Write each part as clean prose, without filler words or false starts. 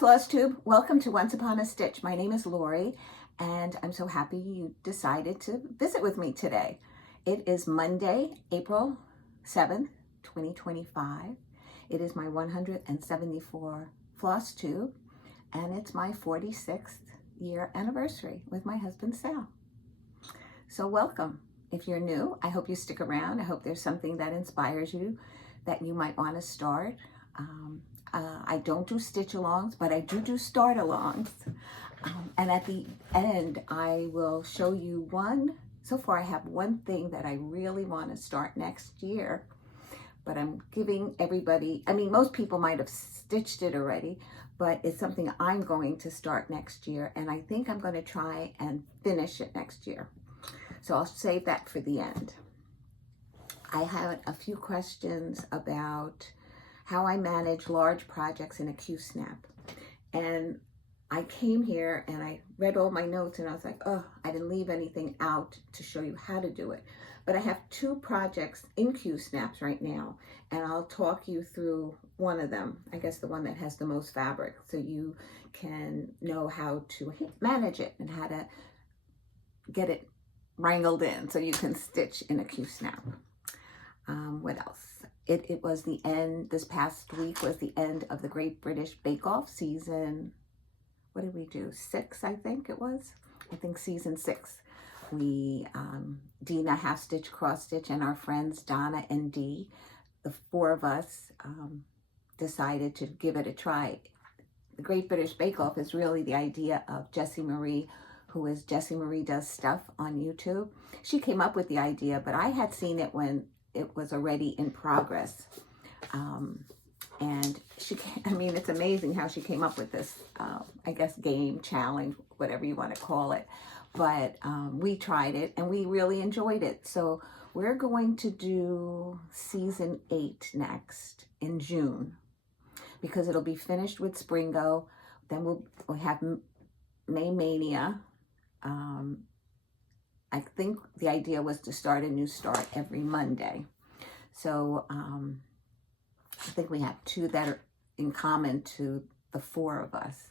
Flosstube, welcome to Once Upon a Stitch. My name is Lori, and I'm so happy you decided to visit with me today. It is Monday, April 7th, 2025. It is my 174 Flosstube, and it's my 46th year anniversary with my husband, Sal. So welcome. If you're new, I hope you stick around. I hope there's something that inspires you that you might want to start. I don't do stitch-alongs, but I do start-alongs. And at the end, I will show you one. So far, I have one thing that I really want to start next year. But I'm giving everybody, most people might have stitched it already, but it's something I'm going to start next year. And I think I'm going to try and finish it next year. So I'll save that for the end. I had a few questions about how I manage large projects in a Q-snap. And I came here and I read all my notes and I was like, oh, I didn't leave anything out to show you how to do it. But I have two projects in Q-snaps right now, and I'll talk you through one of them. I guess the one that has the most fabric, so you can know how to manage it and how to get it wrangled in so you can stitch in a Q-snap. What else? It was the end, this past week was the end of the Great British Bake Off season. What did we do? 6, I think it was. I think season 6. We, Dena half stitch, cross stitch, and our friends Dena and Dee, the 4 of us decided to give it a try. The Great British Bake Off is really the idea of Jessie Marie, who is Jessie Marie Does Stuff on YouTube. She came up with the idea, but I had seen it when it was already in progress. And it's amazing how she came up with this, I guess, game, challenge, whatever you want to call it. But we tried it and we really enjoyed it. So we're going to do season 8 next in June, because it'll be finished with Springo. Then we'll have May Mania. I think the idea was to start a new start every Monday. So I think we have 2 that are in common to the 4 of us.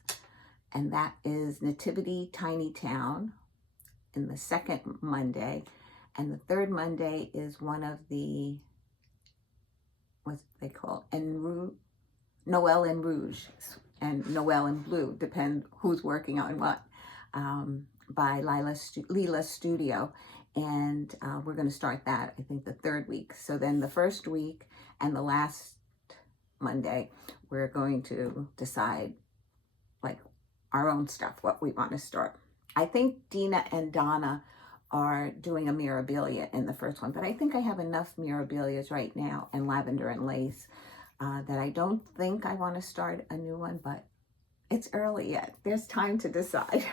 And that is Nativity Tiny Town in the 2nd Monday. And the 3rd Monday is one of the, what's they call, Noel and Rouge and Noel and Blue, depend who's working on what. By Lila's Studio, and we're going to start that, I think, the 3rd week. So then the 1st week and the last Monday, we're going to decide, like, our own stuff, what we want to start. I think Dena and Dena are doing a Mirabilia in the first one, but I think I have enough Mirabilias right now and lavender and lace that I don't think I want to start a new one, but it's early yet. There's time to decide.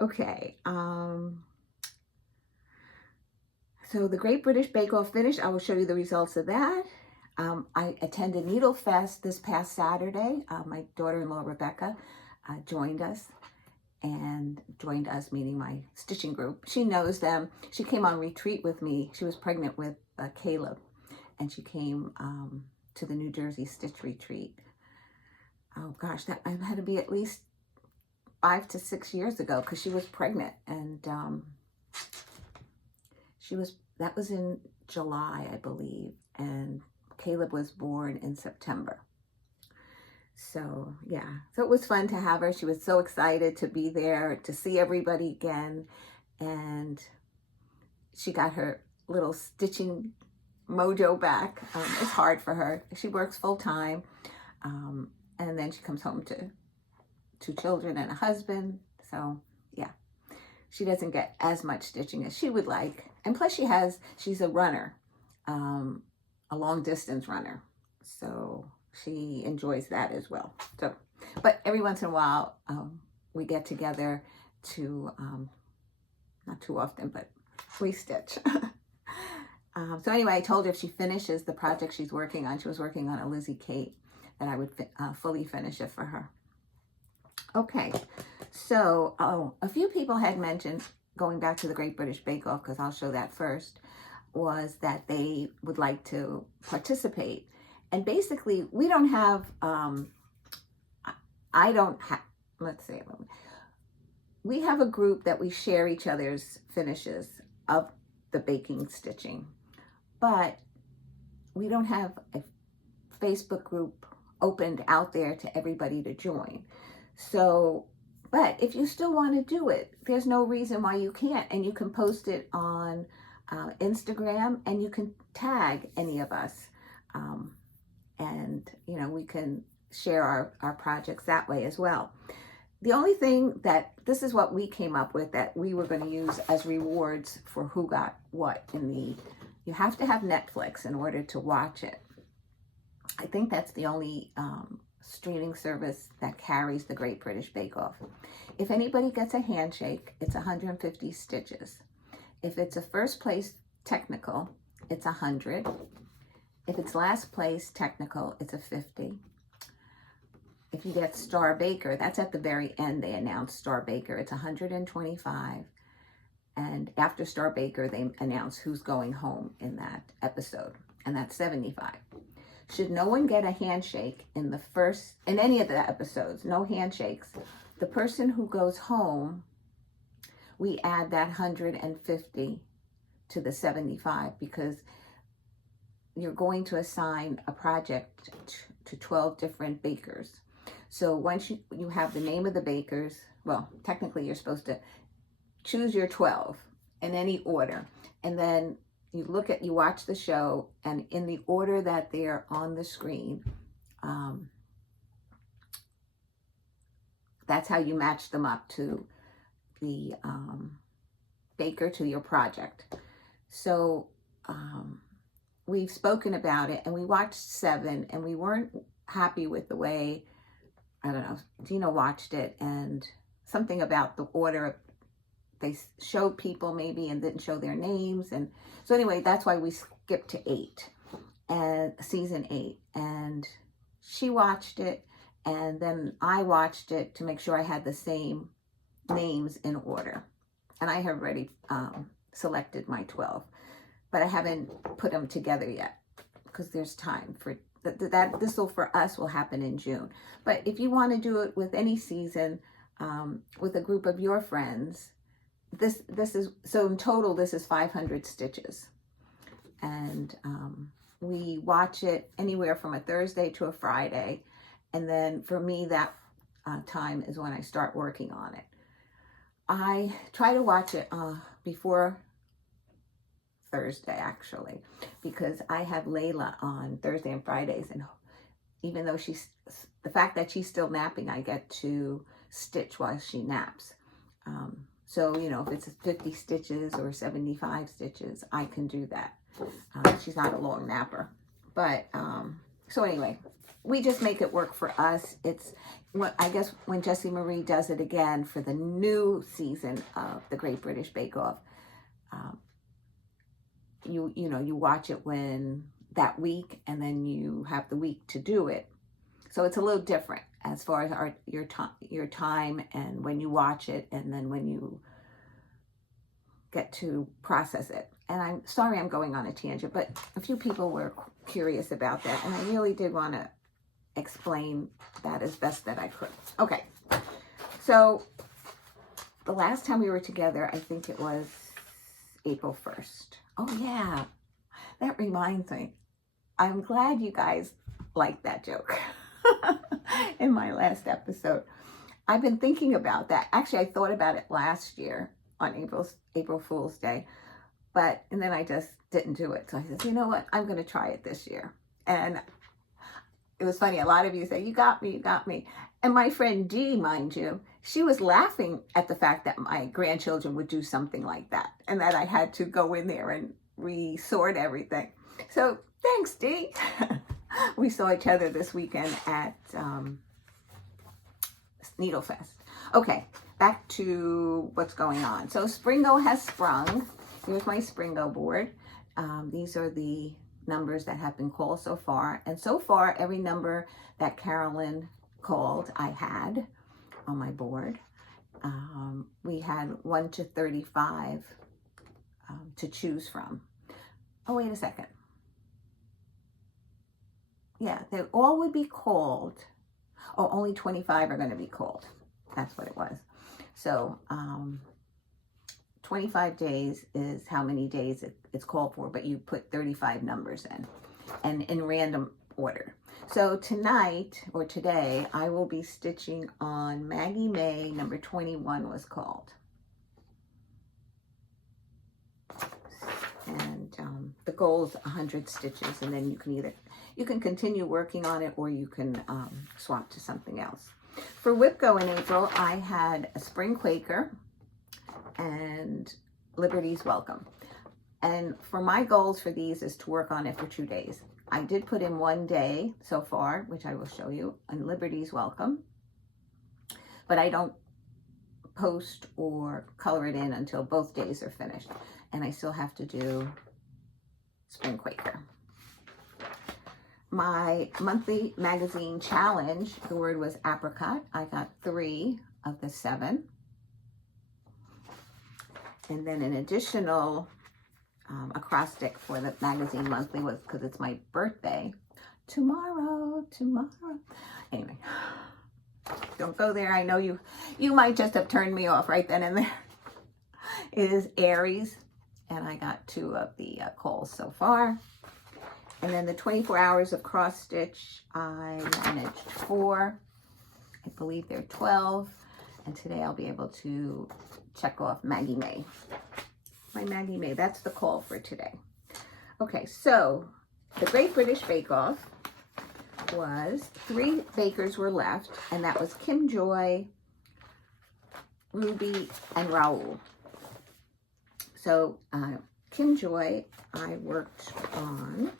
Okay, so the Great British Bake Off finished. I will show you the results of that. I attended Needle Fest this past Saturday. My daughter-in-law, Rebecca, joined us, meaning my stitching group. She knows them. She came on retreat with me. She was pregnant with Caleb, and she came to the New Jersey Stitch Retreat. Oh gosh, that had to be at least 5 to 6 years ago, because she was pregnant, and that was in July, I believe, and Caleb was born in September. So yeah, so it was fun to have her. She was so excited to be there, to see everybody again, and she got her little stitching mojo back. It's hard for her. She works full time, and then she comes home to 2 children and a husband. So yeah, she doesn't get as much stitching as she would like. And plus she's a runner, a long distance runner. So she enjoys that as well. So, but every once in a while, we get together to, not too often, but we stitch. So anyway, I told her if she finishes the project she's working on, she was working on a Lizzie Kate, that I would fully finish it for her. Okay, so a few people had mentioned, going back to the Great British Bake Off, because I'll show that first, was that they would like to participate. And basically, we don't have I don't have, let's see, we have a group that we share each other's finishes of the baking stitching, but we don't have a Facebook group opened out there to everybody to join. So, but if you still want to do it, there's no reason why you can't, and you can post it on Instagram, and you can tag any of us, and we can share our projects that way as well. The only thing that, this is what we came up with that we were going to use as rewards for who got what you have to have Netflix in order to watch it. I think that's the only streaming service that carries the Great British Bake Off. If anybody gets a handshake, it's 150 stitches. If it's a first place technical, it's 100. If it's last place technical, it's a 50. If you get Star Baker, that's at the very end, they announced Star Baker, it's 125. And after Star Baker, they announce who's going home in that episode, and that's 75. Should no one get a handshake in any of the episodes, no handshakes, the person who goes home, we add that 150 to the 75, because you're going to assign a project to 12 different bakers. So once you have the name of the bakers, well, technically you're supposed to choose your 12 in any order, and then you watch the show, and in the order that they're on the screen, that's how you match them up to the baker, to your project. So we've spoken about it, and we watched 7, and we weren't happy with the way, I don't know, Dena watched it, and something about the order, they showed people maybe and didn't show their names. And so anyway, that's why we skipped to 8, and season 8. And she watched it, and then I watched it to make sure I had the same names in order. And I have already selected my 12, but I haven't put them together yet because there's time for that. This will, for us, will happen in June. But if you want to do it with any season, with a group of your friends, this is, so in total, this is 500 stitches. And we watch it anywhere from a Thursday to a Friday. And then for me, that time is when I start working on it. I try to watch it before Thursday, actually, because I have Layla on Thursday and Fridays. And even though the fact that she's still napping, I get to stitch while she naps. So, if it's 50 stitches or 75 stitches, I can do that. She's not a long napper. But, so anyway, we just make it work for us. It's, I guess, when Jessie Marie does it again for the new season of the Great British Bake Off, you watch it that week, and then you have the week to do it. So it's a little different as far as your time and when you watch it, and then when you get to process it. And I'm sorry I'm going on a tangent, but a few people were curious about that, and I really did want to explain that as best that I could. Okay, so the last time we were together, I think it was April 1st. Oh yeah, that reminds me. I'm glad you guys liked that joke in my last episode. I've been thinking about that. Actually, I thought about it last year on April Fool's Day, and then I just didn't do it. So I said, you know what? I'm going to try it this year. And it was funny. A lot of you say, you got me, you got me. And my friend Dee, mind you, she was laughing at the fact that my grandchildren would do something like that, and that I had to go in there and resort everything. So thanks, Dee. We saw each other this weekend at Needlefest. Okay, back to what's going on. So Springo has sprung. Here's my Springo board. These are the numbers that have been called so far. And so far, every number that Carolyn called, I had on my board. We had 1 to 35 to choose from. Oh, wait a second. Yeah, they all would be called. Oh, only 25 are going to be called. That's what it was. So 25 days is how many days it's called for, but you put 35 numbers in, and in random order. So tonight, or today, I will be stitching on Maggie May, number 21 was called. And the goal is 100 stitches, and then you can continue working on it, or you can swap to something else. For WIPGO in April, I had a Spring Quaker and Liberty's Welcome. And for my goals for these is to work on it for 2 days. I did put in 1 day so far, which I will show you, on Liberty's Welcome, but I don't post or color it in until both days are finished. And I still have to do Spring Quaker. My monthly magazine challenge, the word was apricot. I got 3 of the 7. And then an additional acrostic for the magazine monthly was, because it's my birthday, tomorrow. Anyway, don't go there. I know you might just have turned me off right then and there. It is Aries, and I got 2 of the calls so far. And then the 24 hours of cross stitch, I managed 4. I believe they're 12. And today I'll be able to check off Maggie May. My Maggie May, that's the call for today. Okay, so the Great British Bake Off was 3 bakers were left, and that was Kim Joy, Ruby, and Raoul. So Kim Joy, I worked on,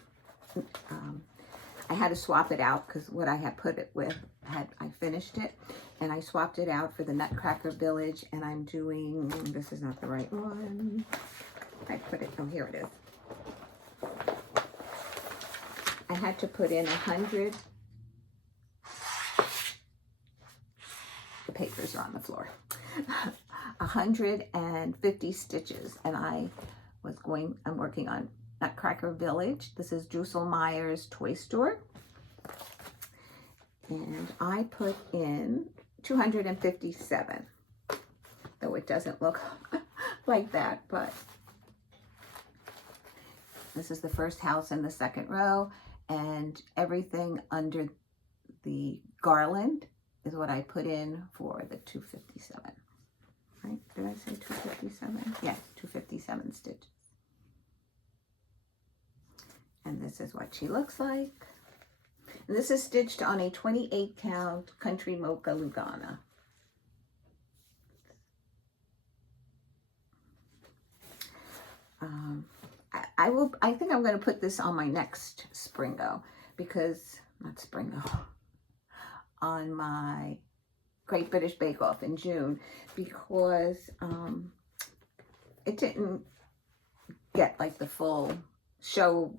I had to swap it out because what I had put it with, I finished it, and I swapped it out for the Nutcracker Village, and I'm doing, this is not the right one. I put it, oh, here it is. I had to put in 100, the papers are on the floor, 150 stitches, and I'm working on Nutcracker Village. This is Drusselmeyer's Toy Store. And I put in 257, though it doesn't look like that, but this is the first house in the second row, and everything under the garland is what I put in for the 257. Right? Did I say 257? Yes, 257 stitches. And this is what she looks like. And this is stitched on a 28 count Country Mocha Lugana. I think I'm going to put this on my next Springo, because, not Springo, on my Great British Bake Off in June, because it didn't get like the full show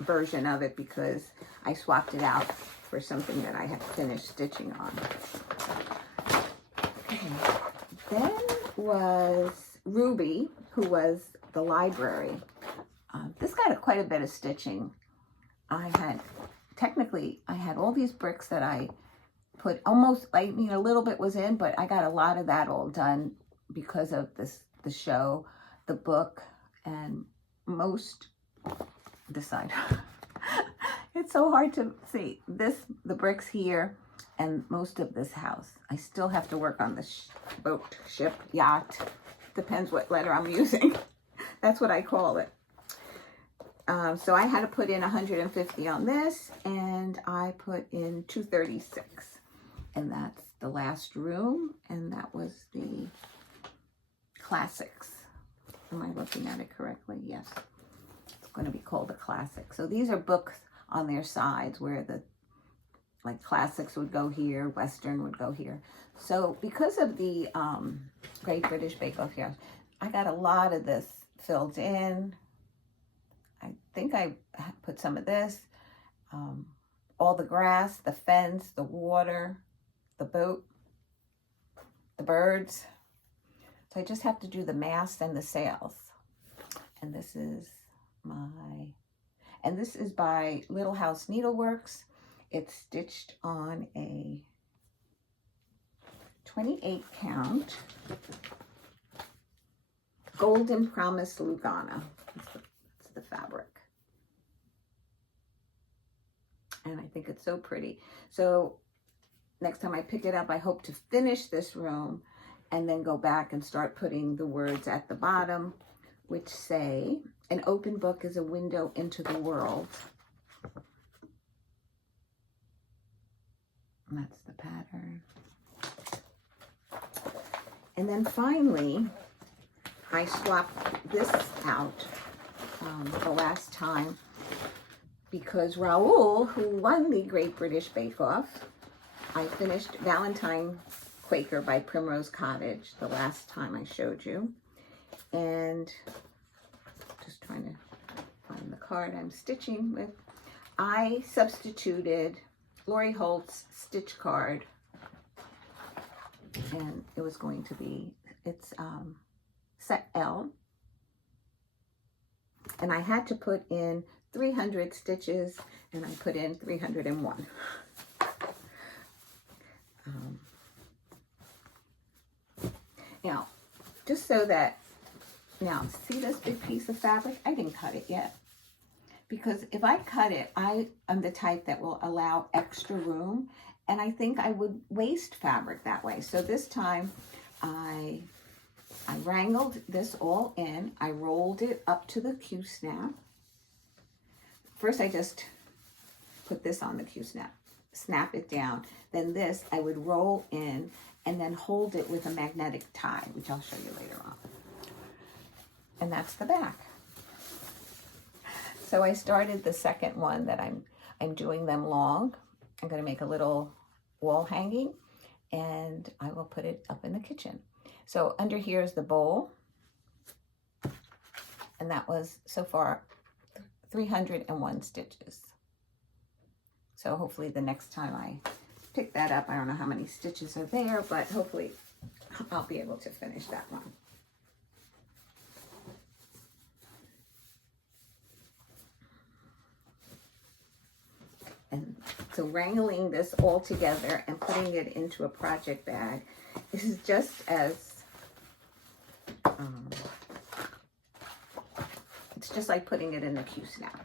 version of it, because I swapped it out for something that I had finished stitching on. Okay. Then was Ruby, who was the library. This got quite a bit of stitching. I had all these bricks that I put almost, I mean, a little bit was in, but I got a lot of that all done because of the show, the book, and most this side. It's so hard to see the bricks here and most of this house. I still have to work on the boat, ship, yacht, depends what letter I'm using. That's what I call it. So I had to put in 150 on this, and I put in 236, and that's the last room, and that was the classics. Am I looking at it correctly? Yes. It's going to be called the classics. So these are books on their sides where the classics would go here, Western would go here. So because of the Great British Bake Off here, I got a lot of this filled in. I think I put some of this, all the grass, the fence, the water, the boat, the birds. So I just have to do the mast and the sails. And this is this is by Little House Needleworks. It's stitched on a 28 count Golden Promise Lugana. That's the fabric. And I think it's so pretty. So next time I pick it up, I hope to finish this room and then go back and start putting the words at the bottom, which say, an open book is a window into the world. And that's the pattern. And then finally, I swapped this out the last time because Raoul, who won the Great British Bake Off, I finished Valentine Quaker by Primrose Cottage the last time I showed you. And just trying to find the card I'm stitching with. I substituted Lori Holt's stitch card, and it was going to be, it's set L, and I had to put in 300 stitches, and I put in 301. Now, just so that, now see this big piece of fabric? I didn't cut it yet, because if I cut it, I am the type that will allow extra room, and I think I would waste fabric that way. So this time I wrangled this all in. I rolled it up to the Q-snap. First I just put this on the Q-snap, snap it down. Then this I would roll in and then hold it with a magnetic tie, which I'll show you later on. And that's the back. So I started the second one that I'm doing them long. I'm going to make a little wall hanging, and I will put it up in the kitchen. So under here is the bowl, and that was so far 301 stitches. So hopefully the next time I pick that up, I don't know how many stitches are there, but hopefully I'll be able to finish that one. And so wrangling this all together and putting it into a project bag is just as, it's just like putting it in the Q-snap.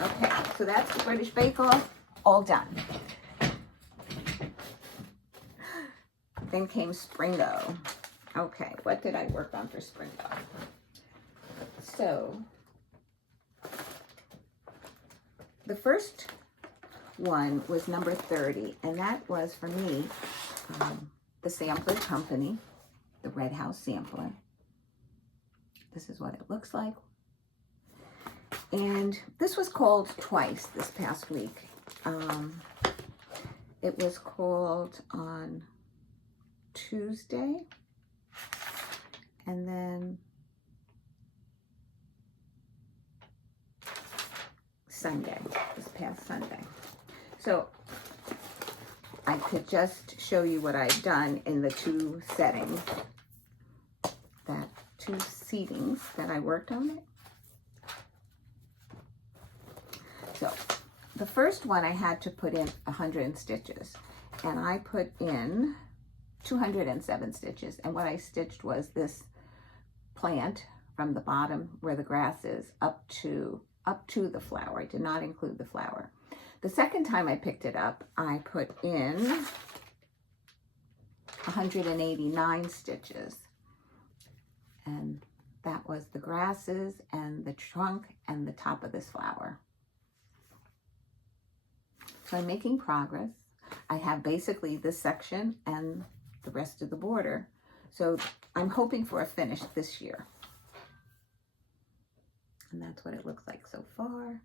Okay, so that's the British Bake Off, all done. Then came Springo. Okay, what did I work on for Springo? So, the first one was number 30, and that was for me, the Sampler Company, the Red House Sampler. This is what it looks like. And this was called twice this past week. It was called on Tuesday, and then Sunday, this past Sunday. So I could just show you what I've done in the two settings, two seatings that I worked on it. So the first one I had to put in 100 stitches, and I put in 207 stitches, and what I stitched was this plant from the bottom where the grass is up to the flower. I did not include the flower. The second time I picked it up, I put in 189 stitches, and that was the grasses and the trunk and the top of this flower. So I'm making progress. I have basically this section and the rest of the border. So I'm hoping for a finish this year. And that's what it looks like so far.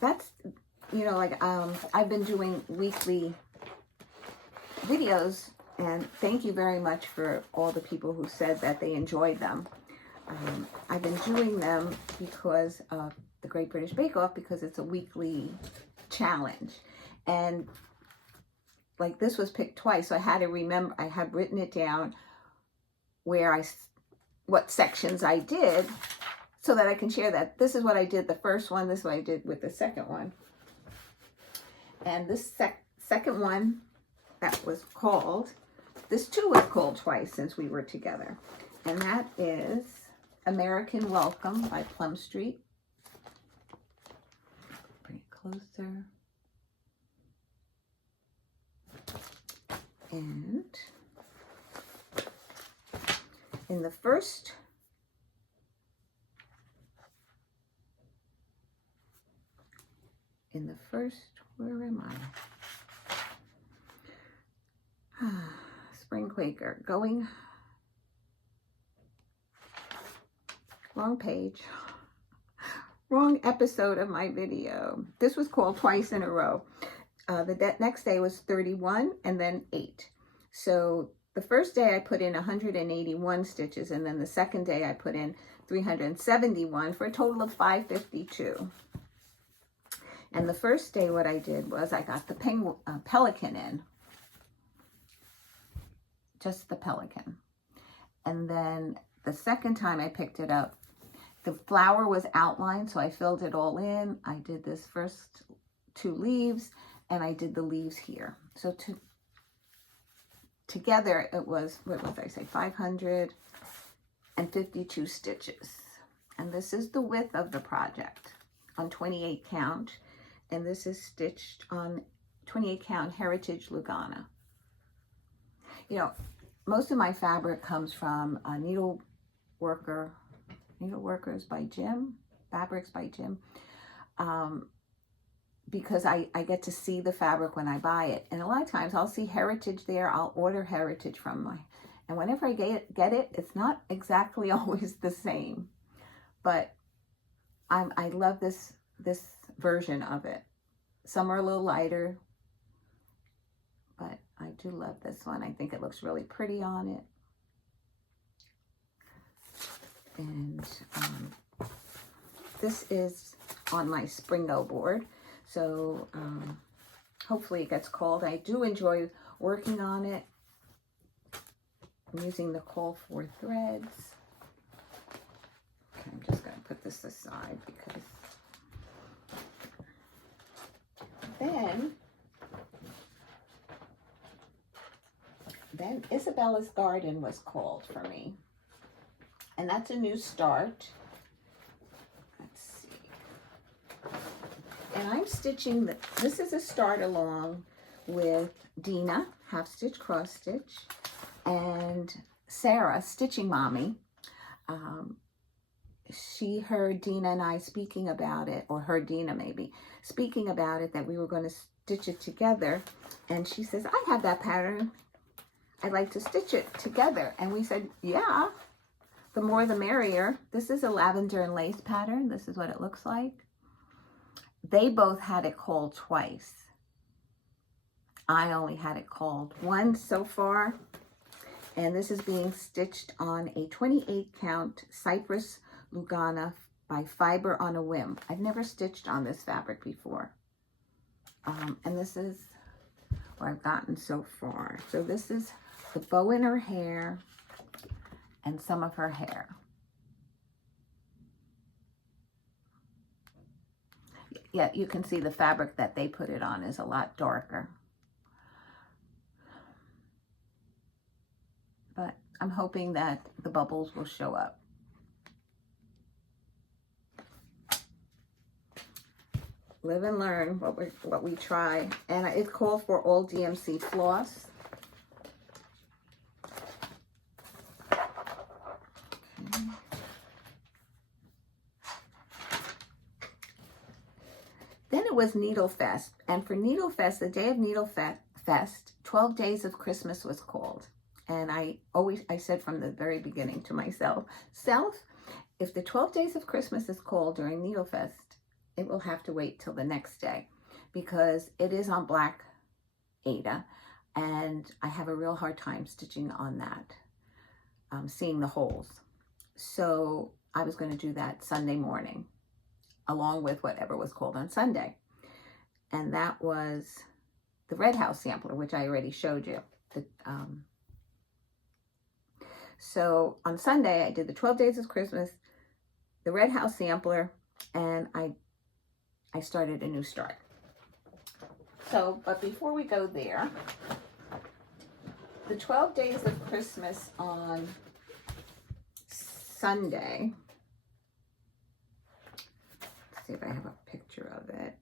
That's, you know, like I've been doing weekly videos, and thank you very much for all the people who said that they enjoyed them. I've been doing them because of the Great British Bake Off, because it's a weekly challenge. And like this was picked twice, so I had to remember, I had written it down what sections I did, so that I can share that. This is what I did the first one, this is what I did with the second one. And this second one that was called, this too was called twice since we were together. And that is American Welcome by Plum Street. Bring it closer. And in the first where am I? Spring Quaker, going, wrong page, wrong episode of my video. This was called Twice in a Row. The next day was 31 and then 8. So the first day I put in 181 stitches, and then the second day I put in 371 for a total of 552. And the first day what I did was I got the pelican in, just the pelican. And then the second time I picked it up, the flower was outlined, so I filled it all in. I did this first 2 leaves, and I did the leaves here. So together it was, what was I say, 552 stitches. And this is the width of the project on 28 count. And this is stitched on 28 count Heritage Lugana. You know, most of my fabric comes from Needleworkers by Jim, Fabrics by Jim, because I get to see the fabric when I buy it. And a lot of times I'll see Heritage there, I'll order Heritage from and whenever I get it, it's not exactly always the same. But I love this version of it. Some are a little lighter, but I do love this one. I think it looks really pretty on it. And this is on my Springo board, so hopefully it gets called. I do enjoy working on it. I'm using the Call for threads. Okay, I'm just going to put this aside because then Isabella's Garden was called for me. And that's a new start. Let's see. And I'm stitching, this is a start along with Dena, half stitch, cross stitch, and Sarah, Stitching Mommy. She heard Dena and I speaking about it, or heard Dena maybe, speaking about it, that we were going to stitch it together. And she says, I have that pattern. I'd like to stitch it together. And we said, yeah, the more the merrier. This is a lavender and lace pattern. This is what it looks like. They both had it called twice. I only had it called once so far. And this is being stitched on a 28 count Cypress Lugana by Fiber on a Whim. I've never stitched on this fabric before. And this is where I've gotten so far. So this is the bow in her hair and some of her hair. Yeah, you can see the fabric that they put it on is a lot darker. But I'm hoping that the bubbles will show up. Live and learn what we try. And it's called for all DMC floss. Okay. Then it was Needle Fest. And for Needle Fest, the day of Needle Fest, 12 Days of Christmas was called. And I said from the very beginning to myself, if the 12 Days of Christmas is called during Needle Fest, it will have to wait till the next day, because it is on black Aida, and I have a real hard time stitching on that, seeing the holes. So I was going to do that Sunday morning, along with whatever was called on Sunday. And that was the Red House sampler, which I already showed you. So on Sunday, I did the 12 Days of Christmas, the Red House sampler, and I started a new start. So, but before we go there, the 12 Days of Christmas on Sunday, let's see if I have a picture of it.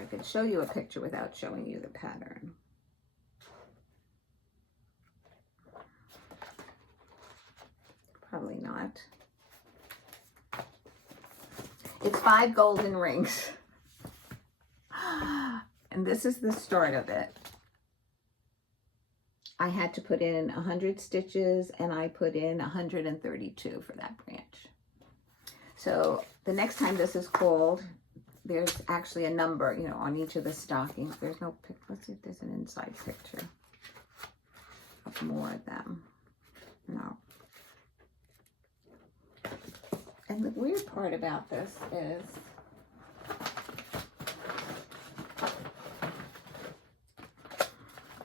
I could show you a picture without showing you the pattern. Probably not. It's 5 golden rings. And this is the start of it. I had to put in 100 stitches and I put in 132 for that branch. So the next time this is called, there's actually a number, you know, on each of the stockings. There's no, let's see if there's an inside picture of more of them. No. And the weird part about this is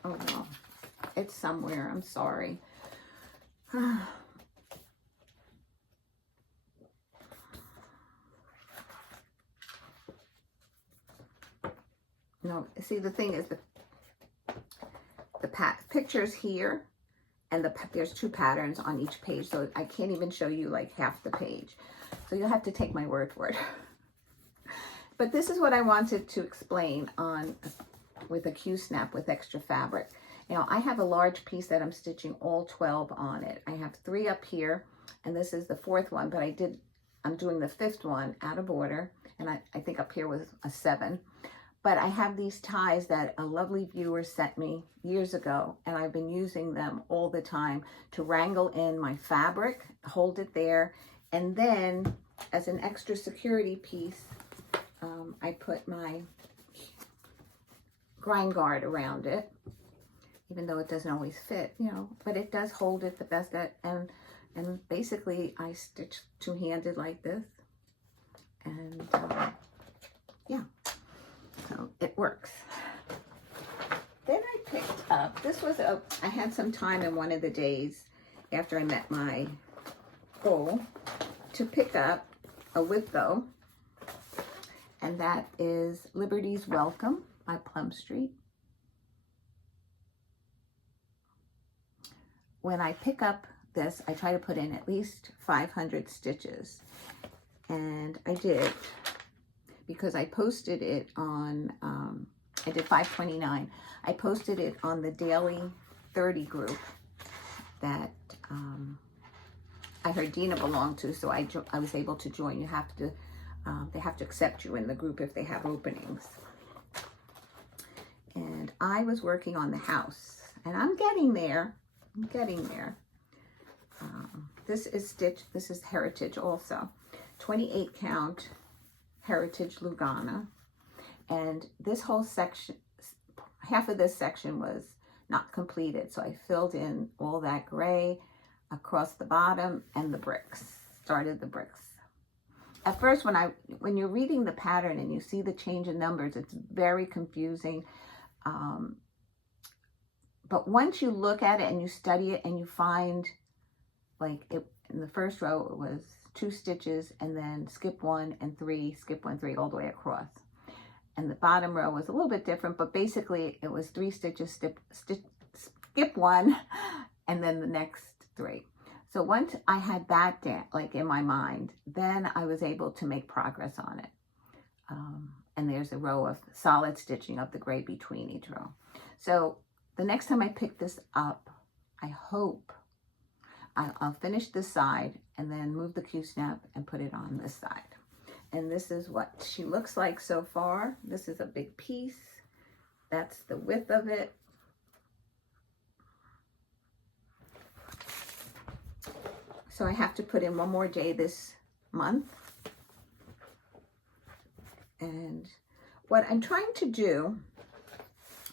oh well, it's somewhere, I'm sorry. No, see, the thing is the pictures here, and there's 2 patterns on each page, so I can't even show you like half the page. So you'll have to take my word for it. But this is what I wanted to explain with a Q-snap with extra fabric. Now I have a large piece that I'm stitching all 12 on it. I have 3 up here, and this is the 4th one, but I'm doing the 5th one out of order, and I think up here was a 7. But I have these ties that a lovely viewer sent me years ago, and I've been using them all the time to wrangle in my fabric, hold it there, and then as an extra security piece, I put my grind guard around it, even though it doesn't always fit, you know, but it does hold it the best and basically I stitch 2-handed like this, and yeah. So it works. Then I picked up, I had some time in one of the days after I met my goal to pick up a whip bow, and that is Liberty's Welcome by Plum Street. When I pick up this, I try to put in at least 500 stitches, and I did, because I posted it on, I did 529. I posted it on the Daily 30 group that I heard Dena belonged to, so I was able to join. You have to, they have to accept you in the group if they have openings. And I was working on the house, and I'm getting there. This is Heritage also, 28 count. Heritage Lugana, and this whole section, half of this section was not completed, so I filled in all that gray across the bottom and the bricks, started the bricks. At first, when you're reading the pattern and you see the change in numbers, it's very confusing, but once you look at it and you study it and you find, like in the first row it was 2 stitches and then skip 1 and 3, skip 1, 3 all the way across. And the bottom row was a little bit different, but basically it was 3 stitches, skip 1, and then the next 3. So once I had that down, like in my mind, then I was able to make progress on it. And there's a row of solid stitching of the gray between each row. So the next time I pick this up, I hope I'll finish this side and then move the Q-snap and put it on this side. And this is what she looks like so far. This is a big piece. That's the width of it. So I have to put in 1 more day this month. And what I'm trying to do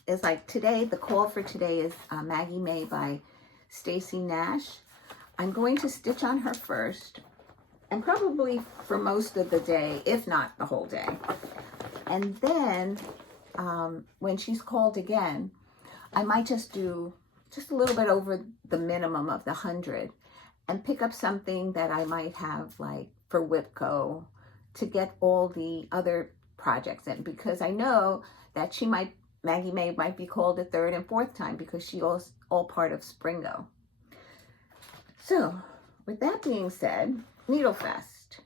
is, like today, the call for today is Maggie May by Stacy Nash. I'm going to stitch on her first, and probably for most of the day, if not the whole day. And then when she's called again, I might just do just a little bit over the minimum of the 100 and pick up something that I might have like for WIPCO to get all the other projects in, because I know that Maggie May might be called a third and fourth time because she was all part of Springo. So with that being said, Needlefest.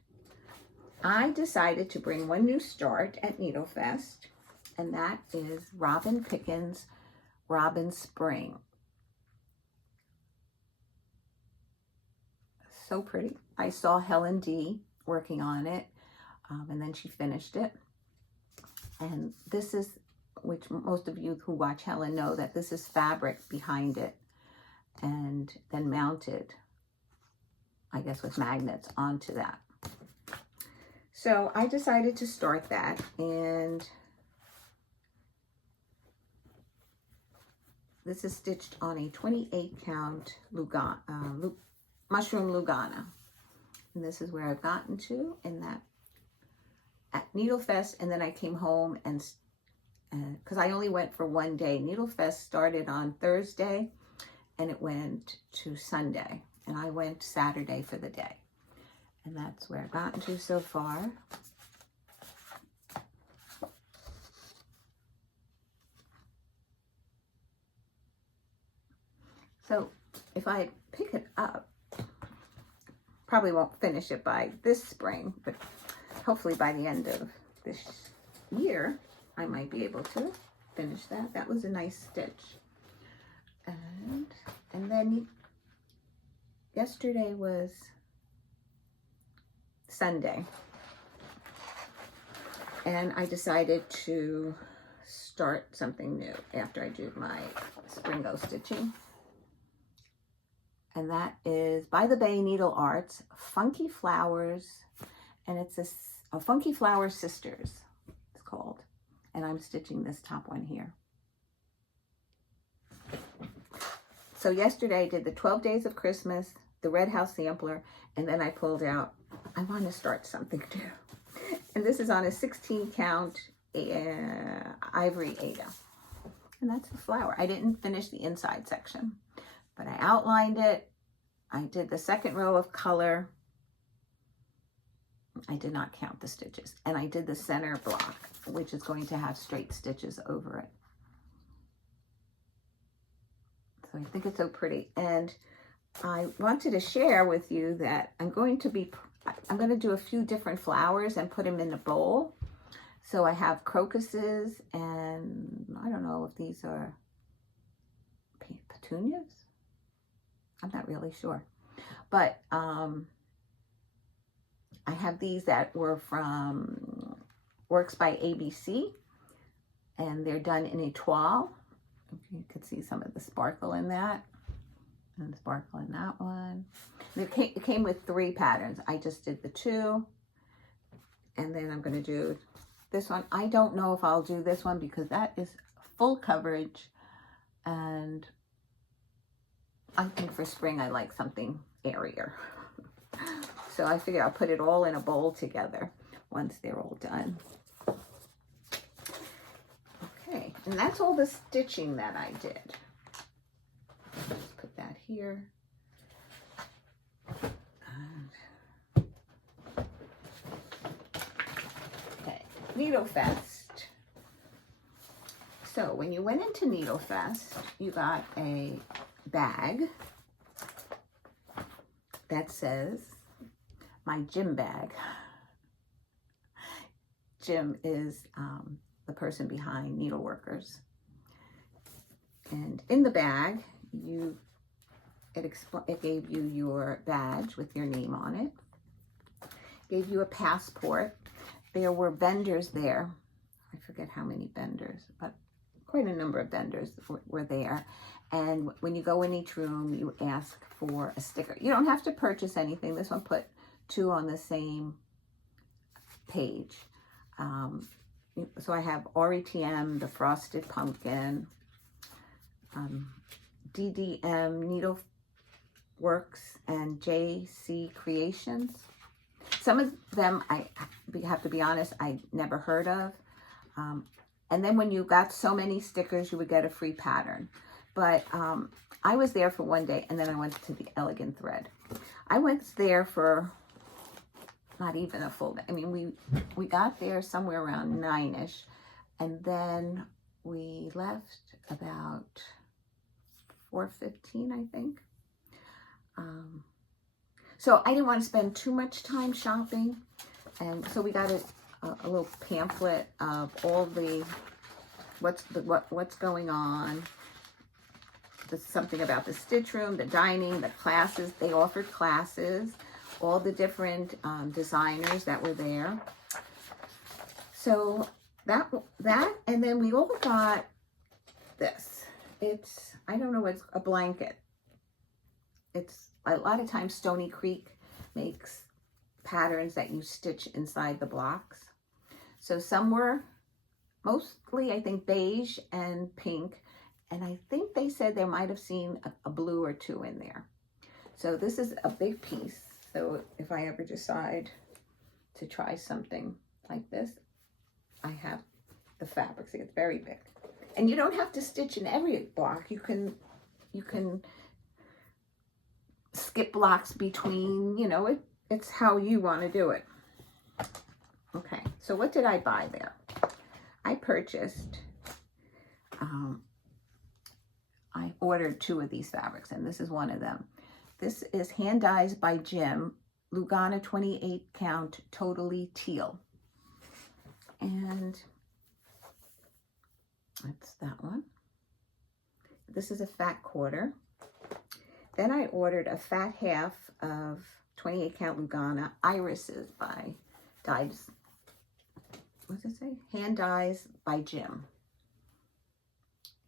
I decided to bring one new start at Needlefest, and that is Robin Pickens' Robin Spring. So pretty. I saw Helen D working on it, and then she finished it. And this is, which most of you who watch Helen know, that this is fabric behind it and then mounted, I guess, with magnets onto that. So I decided to start that, and this is stitched on a 28 count mushroom Lugana. And this is where I've gotten to in that at Needlefest. And then I came home and because I only went for one day. Needlefest started on Thursday and it went to Sunday, and I went Saturday for the day. And that's where I've gotten to so far. So if I pick it up, probably won't finish it by this spring, but hopefully by the end of this year, I might be able to finish that. That was a nice stitch. And then yesterday was Sunday, and I decided to start something new after I do my Springo stitching. And that is By the Bay Needle Arts, Funky Flowers, and it's a Funky Flower Sisters, it's called. And I'm stitching this top one here. So yesterday I did the 12 Days of Christmas, the Red House sampler, and then I pulled out, I want to start something new. And this is on a 16 count ivory Ada. And that's the flower. I didn't finish the inside section, but I outlined it. I did the second row of color. I did not count the stitches. And I did the center block, which is going to have straight stitches over it. So I think it's so pretty. And I wanted to share with you that I'm going to do a few different flowers and put them in a bowl. So I have crocuses, and I don't know if these are petunias. I'm not really sure. But I have these that were from Works by ABC, and they're done in a toile. You could see some of the sparkle in that, and sparkle in that one. It came with 3 patterns. I just did the 2, and then I'm going to do this one. I don't know if I'll do this one because that is full coverage, and I think for spring I like something airier. So I figure I'll put it all in a bowl together once they're all done. Okay, and that's all the stitching that I did. Just put that here. Okay, Needlefest. So when you went into Needlefest, you got a bag that says, my Jim bag. Jim is the person behind Needleworkers. And in the bag, it gave you your badge with your name on it. Gave you a passport. There were vendors there. I forget how many vendors, but quite a number of vendors were there. And when you go in each room, you ask for a sticker. You don't have to purchase anything. This one put 2 on the same page. So I have RETM, the Frosted Pumpkin, DDM Needleworks, and JC Creations. some of them, I have to be honest, I never heard of. And then when you got so many stickers, you would get a free pattern. But I was there for one day, and then I went to the Elegant Thread. I went there for not even a full day. I mean, we got there somewhere around 9-ish, and then we left about 4:15, I think. So I didn't want to spend too much time shopping, and so we got a little pamphlet of all the what's going on. There's something about the stitch room, the dining, the classes. They offered classes, all the different designers that were there. So that, and then we all got this. It's, I don't know, it's a blanket. It's a lot of times Stony Creek makes patterns that you stitch inside the blocks. So some were mostly, I think, beige and pink. And I think they said they might have seen a blue or two in there. So this is a big piece. So if I ever decide to try something like this, I have the fabric. See, it's very big. And you don't have to stitch in every block. You can skip blocks between, you know, it's how you want to do it. Okay, so what did I buy there? I purchased, I ordered 2 of these fabrics, and this is one of them. This is Hand Dyes by Jim, Lugana 28 count, totally teal. And that's that one. This is a fat quarter. Then I ordered a fat half of 28 count Lugana Irises by Dyes. What does it say? Hand Dyes by Jim.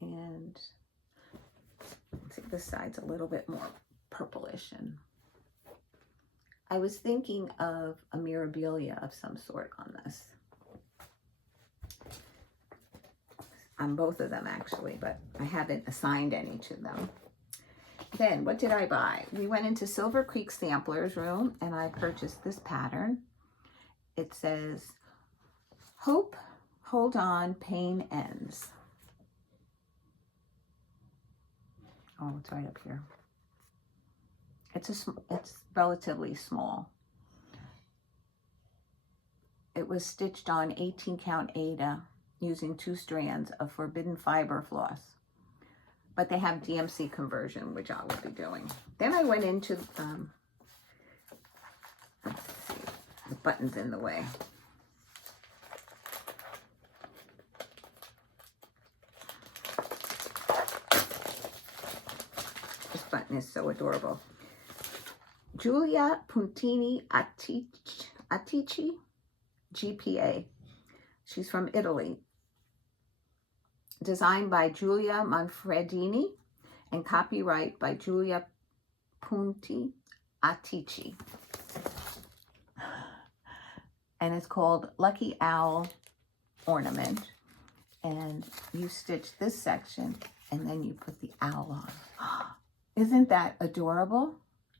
And let's see, this side's a little bit more purplish. And I was thinking of a mirabilia of some sort on this. On both of them, actually, but I haven't assigned any to them. Then, what did I buy? We went into Silver Creek Sampler's room, and I purchased this pattern. It says, Hope, hold on, pain ends. Oh, it's right up here. It's relatively small. It was stitched on 18 count Aida using 2 strands of forbidden fiber floss. But they have DMC conversion, which I will be doing. Then I went into, let's see, the button's in the way. This button is so adorable. Giulia Puntini Attici, GPA. She's from Italy. Designed by Giulia Manfredini and copyright by Giulia Punti Attici. And it's called Lucky Owl Ornament. And you stitch this section and then you put the owl on. Isn't that adorable?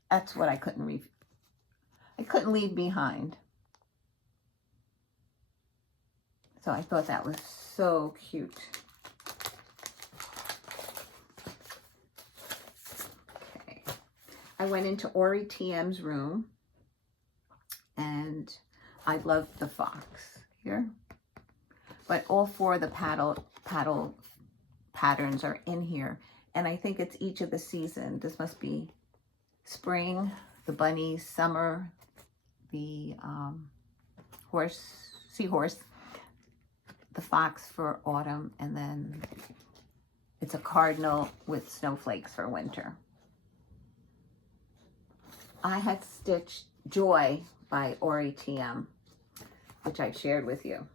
That's what I couldn't leave behind. So I thought that was so cute. Okay. I went into Ori TM's room and I loved the fox here. But all 4 of the paddle patterns are in here. And I think it's each of the season. This must be spring, the bunny, summer, the seahorse, the fox for autumn, and then it's a cardinal with snowflakes for winter. I had stitched Joy by Ori TM, which I shared with you.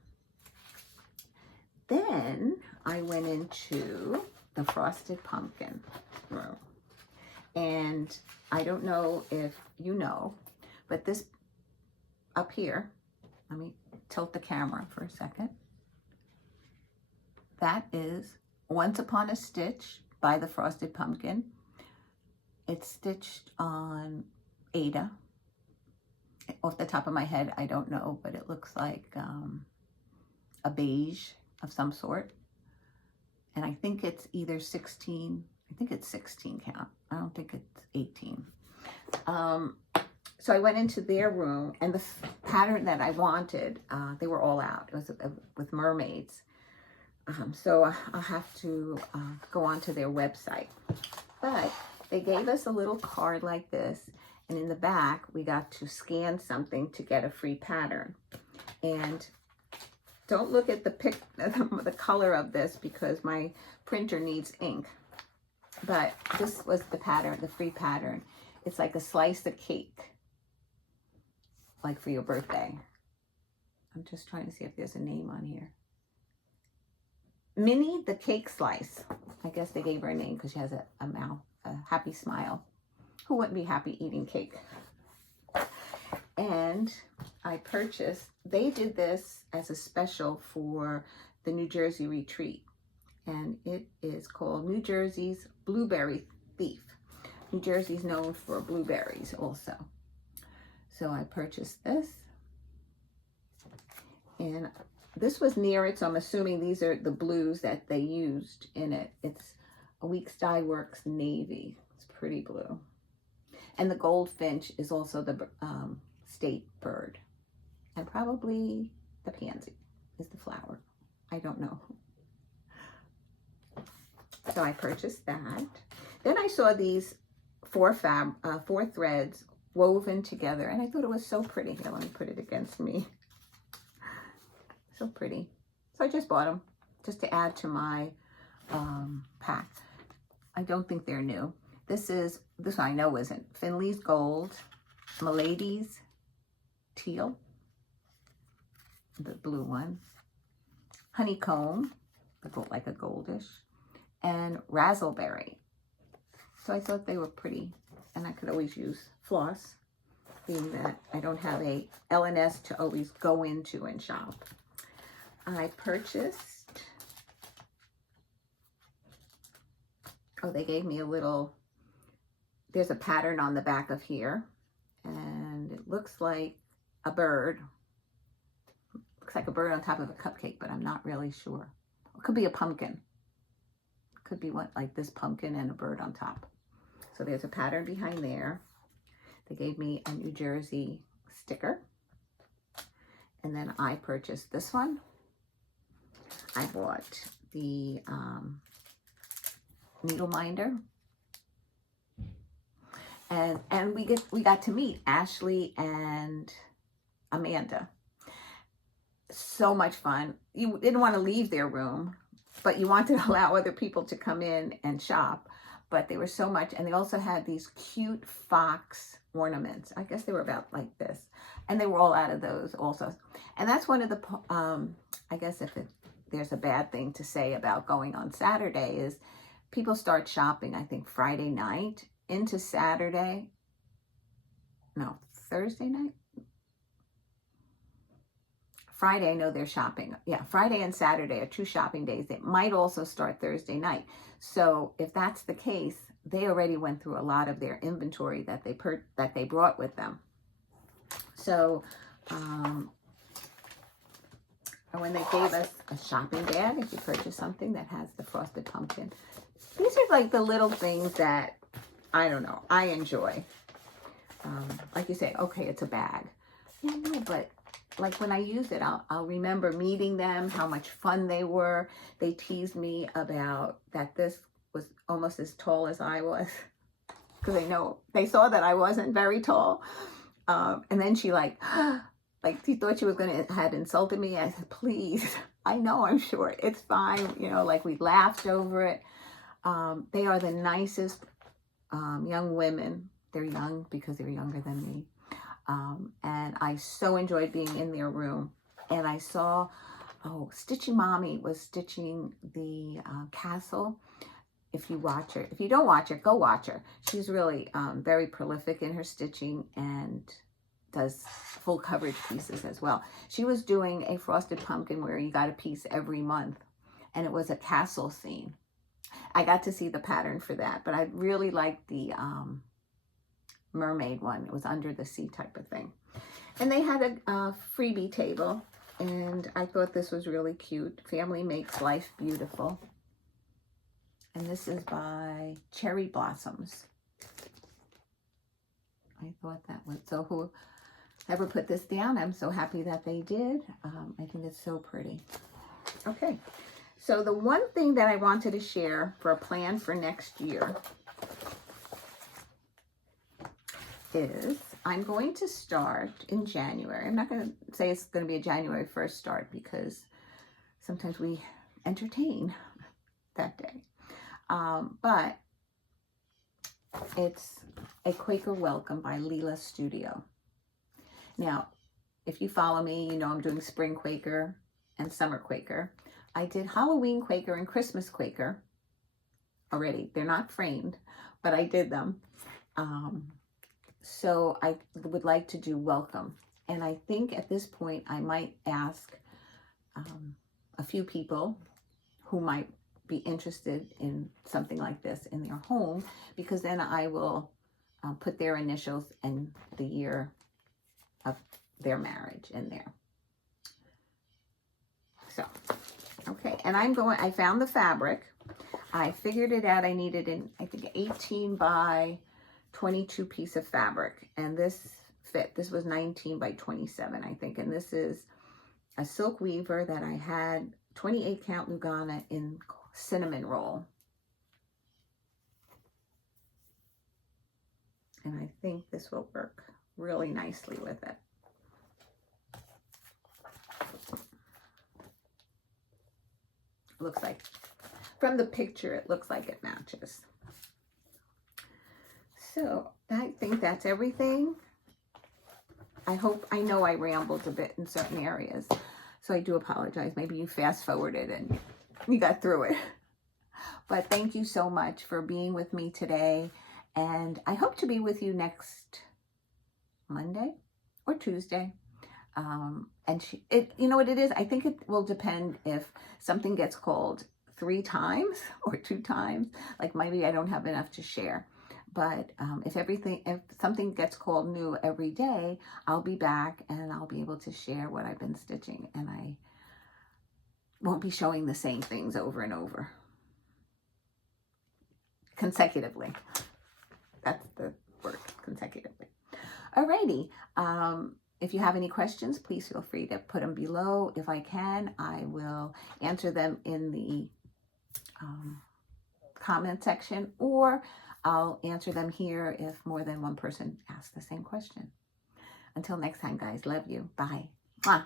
Then I went into the Frosted Pumpkin room. And I don't know if you know, but this up here, let me tilt the camera for a second. That is Once Upon a Stitch by the Frosted Pumpkin. It's stitched on Aida. Off the top of my head, I don't know, but it looks like a beige of some sort. And I think it's either 16, I think it's 16 count. I don't think it's 18. So I went into their room, and the pattern that I wanted, they were all out. It was with mermaids. So I'll have to go onto their website. But they gave us a little card like this, and in the back, we got to scan something to get a free pattern. And don't look at the color of this because my printer needs ink. But this was the pattern, the free pattern. It's like a slice of cake, like for your birthday. I'm just trying to see if there's a name on here. Minnie the Cake Slice. I guess they gave her a name because she has a mouth, a happy smile. Who wouldn't be happy eating cake? And I purchased, they did this as a special for the New Jersey retreat. And it is called New Jersey's Blueberry Thief. New Jersey's known for blueberries also. So I purchased this. And this was near it, so I'm assuming these are the blues that they used in it. It's a Weeks Dye Works Navy. It's pretty blue. And the goldfinch is also the state bird. And probably the pansy is the flower. I don't know. So I purchased that. Then I saw these four threads woven together, and I thought it was so pretty. Here, let me put it against me. So pretty. So I just bought them just to add to my pack. I don't think they're new. This one I know isn't. Finley's Gold, Milady's Teal, the blue one, Honeycomb, like a goldish, and Razzleberry. So I thought they were pretty, and I could always use floss, being that I don't have a L&S to always go into and shop. I purchased, they gave me a little, there's a pattern on the back of here, and it looks like a bird. Looks like a bird on top of a cupcake, but I'm not really sure. It could be a pumpkin. It could be what, like this pumpkin and a bird on top. So there's a pattern behind there. They gave me a New Jersey sticker. And then I purchased this one. I bought the needle minder. And we got to meet Ashleigh and Amanda. So much fun. You didn't want to leave their room, but you wanted to allow other people to come in and shop. But they were so much, and they also had these cute fox ornaments. I guess they were about like this. And they were all out of those also. And that's one of the, I guess there's a bad thing to say about going on Saturday is people start shopping, I think, Friday night into Saturday. No, Thursday night? Friday, I know they're shopping. Yeah, Friday and Saturday are 2 shopping days. They might also start Thursday night. So if that's the case, they already went through a lot of their inventory that they brought with them. So when they gave us a shopping bag, if you purchase something that has the frosted pumpkin, these are like the little things that, I don't know, I enjoy. Like you say, okay, it's a bag. Yeah, no, but like when I use it, I'll remember meeting them, how much fun they were. They teased me about that this was almost as tall as I was, because they saw that I wasn't very tall. And then she like she thought she was had insulted me. I said, please, I know I'm short. It's fine. Like we laughed over it. They are the nicest young women. They're young because they're younger than me. And I so enjoyed being in their room. And I saw, Stitching Mommy was stitching the castle. If you watch her, if you don't watch her, go watch her. She's really very prolific in her stitching and does full coverage pieces as well. She was doing a frosted pumpkin where you got a piece every month, and it was a castle scene. I got to see the pattern for that, but I really liked the mermaid one. It was under the sea type of thing. And they had a freebie table, and I thought this was really cute. Family Makes Life Beautiful. And this is by Cherry Blossoms. I thought that was, so whoever put this down, I'm so happy that they did. I think it's so pretty. Okay, so the one thing that I wanted to share for a plan for next year is I'm going to start in January. I'm not going to say it's going to be a January 1st start because sometimes we entertain that day. But it's a Quaker Welcome by Leela Studio. Now, if you follow me, you know I'm doing Spring Quaker and Summer Quaker. I did Halloween Quaker and Christmas Quaker already. They're not framed, but I did them. So I would like to do Welcome. And I think at this point, I might ask a few people who might be interested in something like this in their home, because then I will put their initials and the year of their marriage in there. So, okay, and I found the fabric. I figured it out. I needed I think 18 by 22 piece of fabric, and this fit. This was 19 by 27, I think, and this is a silk weaver that I had 28 count Lugana in cinnamon roll. And I think this will work really nicely with it. Looks like, from the picture, it looks like it matches. So I think that's everything. I know I rambled a bit in certain areas, so I do apologize. Maybe you fast forwarded and you got through it. But thank you so much for being with me today. And I hope to be with you next Monday or Tuesday. You know what it is? I think it will depend if something gets called 3 times or 2 times. Like maybe I don't have enough to share. But if something gets called new every day, I'll be back and I'll be able to share what I've been stitching. And I won't be showing the same things over and over. Consecutively. That's the word, consecutively. Alrighty. If you have any questions, please feel free to put them below. If I can, I will answer them in the comment section, or I'll answer them here if more than one person asks the same question. Until next time, guys, love you. Bye. Mwah.